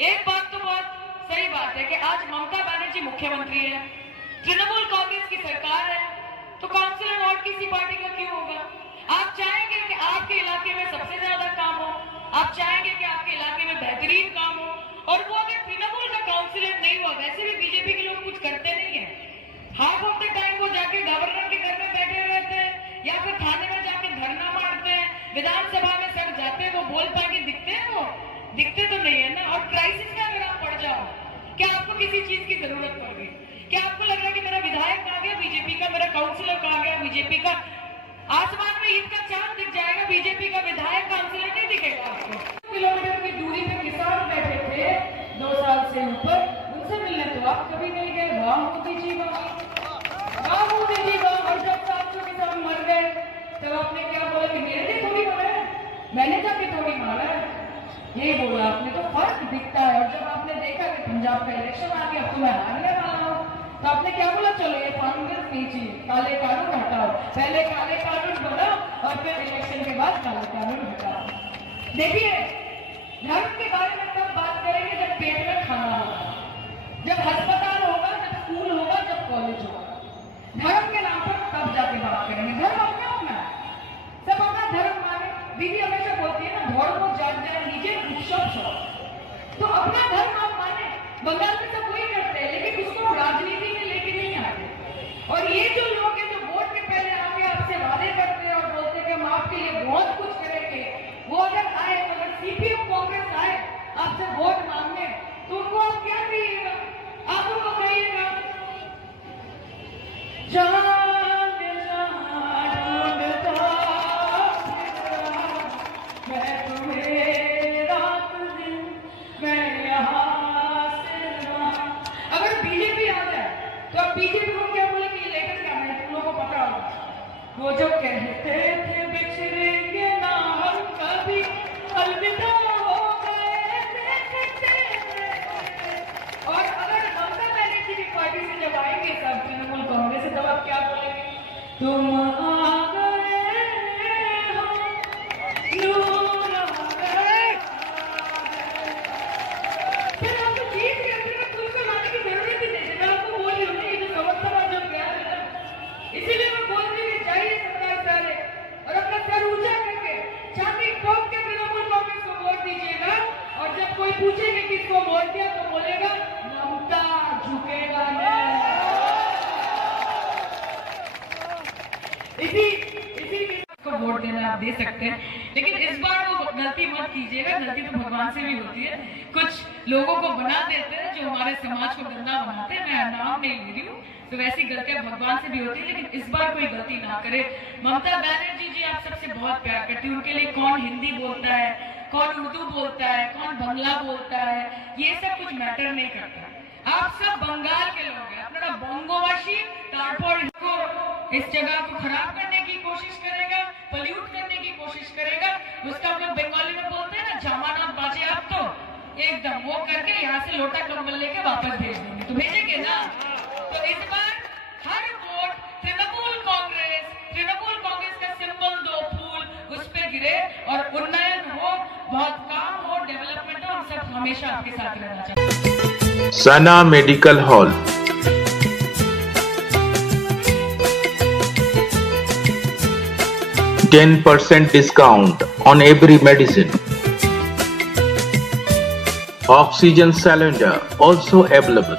एक बात तो बहुत सही बात है कि आज ममता बनर्जी मुख्यमंत्री है, तृणमूल कांग्रेस की सरकार है, तो काउंसिलर वार्ड किसी पार्टी का क्यों होगा? आप चाहेंगे कि आपके इलाके में सबसे ज्यादा काम हो, आप चाहेंगे कि आपके इलाके में बेहतरीन काम हो, और वो अगर तृणमूल का काउंसिलर नहीं हुआ, वैसे भी बीजेपी के लोग कुछ करते नहीं है, हाफ ऑफ द टाइम वो जाके गवर्नर के घर में बैठे रहते हैं या फिर थाने में जाके धरना मारते हैं, विधानसभा में सर जाते हैं, वो बोल पाएंगे दिखते हैं? वो दिखते तो नहीं है ना। और क्राइसिस में अगर आप पड़ जाओ, क्या आपको किसी चीज की जरूरत पड़ गई? क्या आपको लग रहा है कि मेरा विधायक कहाँ गया बीजेपी का, मेरा काउंसिलर कहाँ गया बीजेपी का? आसमान में ईद का चांद दिख जाएगा, बीजेपी का विधायक काउंसिलर नहीं दिखेगा आपको। किलोमीटर की दूरी पे किसान बैठे थे 2 साल से ऊपर, उनसे मिलने तो आप कभी नहीं गए। वाह मोदी जी वाह, वाह मोदी जी वाह। और जब 700 किसान मर गए तब आपने क्या बोला कि मेरे लिए थोड़ी मरा है, मैंने जाके थोड़ी मारा है, यही बोला आपने। तो फर्क दिखता है। और जब आपने देखा कि पंजाब का इलेक्शन आ गया, अब तो मैं हारने वाला हूँ, तो आपने क्या बोला, चलो ये कांग्रेस नहीं चाहिए, काले कानून हटाओ। पहले काले कानून बनाओ और फिर इलेक्शन के बाद काले कानून हटाओ। देखिए, धर्म के बारे में तब बात करेंगे जब पेट में खाना होगा, जब अस्पताल होगा, जब स्कूल होगा, जब कॉलेज होगा। धर्म के नाम पर तब जाके बात करेंगे। धर्म अपना अपना है, सब अपना धर्म माने। दीदी हमेशा बोलती है ना, धर्म जान जाए नीचे उत्सव। तो अपना धर्म आप माने। बंगाल में सब वही करते हैं, लेकिन उसको राजनीति में लेके नहीं आते। और ये जो लोग हैं जो वोट के पहले आके आपसे वादे करते हैं और बोलते हैं कि हम आपके लिए बहुत कुछ करेंगे, वो अगर आए, अगर सीपीएम कांग्रेस आए आपसे वोट मांगने, तो उनको आप क्या कहिएगा? आप उनको कहिएगा बीजेपी को क्या बोले कि लेटेस्ट गाना है, तुम लोगों को पता होगा, वो जो कहते थे बिछड़ेंगे ना हम कभी, अलविदा हो गए देखते। और अगर ममता बनर्जी की पार्टी से जब आएंगे सब तृणमूल कांग्रेस से, तब आप क्या बोलेंगे? तुम आ गए हो, नूर आ गए। फिर आपको जीत के अंदर खुद को लाने की जरूरत ही नहीं है। मैं आपको बोल रही हूँ, इसीलिए मैं बोल रही हूँ चाहिए सरकार सारे और अपना सर ऊंचा करके छाती ठोक के तृणमूल कांग्रेस को वोट दीजिएगा। और जब कोई पूछेगा किसको वोट दिया, तो बोलेगा ममता, झुकेगा नहीं। इसी को वोट देना आप दे सकते हैं, लेकिन इस बार वो गलती मत कीजिएगा। गलती तो भगवान से भी होती है, कुछ लोगों को बना देते हैं जो हमारे समाज को गंदा बनाते हैं। मैं नाम नहीं ले रही हूँ, तो वैसी गलतियां भगवान से भी होती है, लेकिन इस बार कोई गलती ना करे। ममता बनर्जी जी आप सबसे बहुत प्यार करती है, उनके लिए कौन हिंदी बोलता है, कौन उर्दू बोलता है, कौन बंगला बोलता है, ये सब कुछ मैटर नहीं करता। आप सब बंगाल के लोग हैं, अपना बंगोवासी तारपोर को इस जगह को खराब करने की कोशिश करेगा, पॉल्यूट करने की कोशिश करेगा। उसका हम लोग बंगाली में बोलते हैं ना, जमाना बाजे आप तो एकदम वो करके यहाँ से लोटा कंबल लेके वापस भेज देंगे। तो भेजेंगे ना? तो इस बार हर वोट तृणमूल कांग्रेस का सिंबल 2 फूल उस पे गिरे और उन्नयन हो, बहुत काम हो, डेवलपमेंट हो। हम सब हमेशा आपके साथ रहना चाहते हैं। सना medical hall, 10% discount on every medicine. Oxygen cylinder also available.